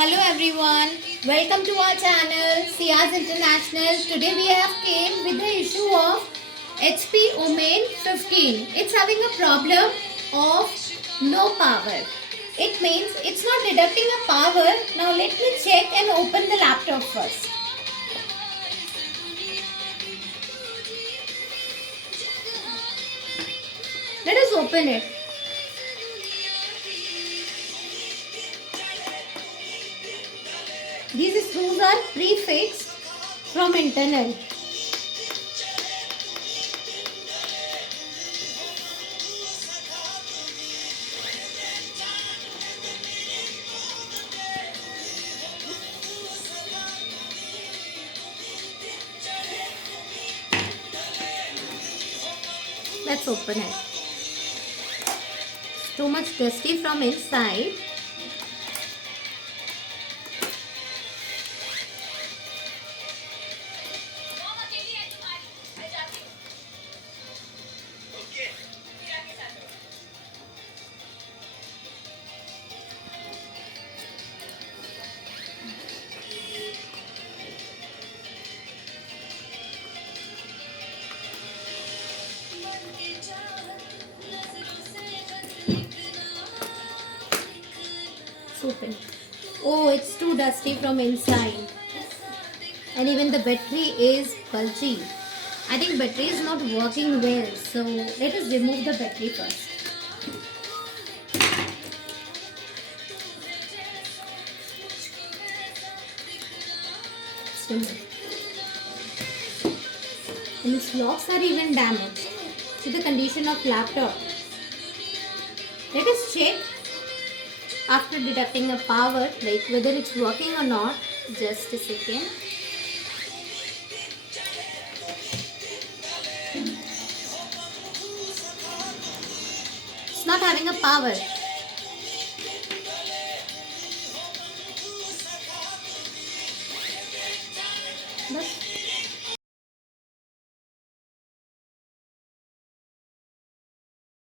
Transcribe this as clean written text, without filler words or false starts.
Hello everyone, welcome to our channel Sia's International. Today we have came with the issue of HP OMEN 15. It's having a problem of no power. It means it's not deducting a power. Now let me check and open the laptop first. Let us open it. These screws are prefixed from internal. Let's open it. It's too much dusty from inside. It's open. Oh, it's too dusty from inside. And even the battery is bulgy. I think battery is not working well. So let us remove the battery first. And its locks are even damaged. See the condition of laptop. Let us check after deducting a power, like whether it's working or not. Just a second. It's not having a power. But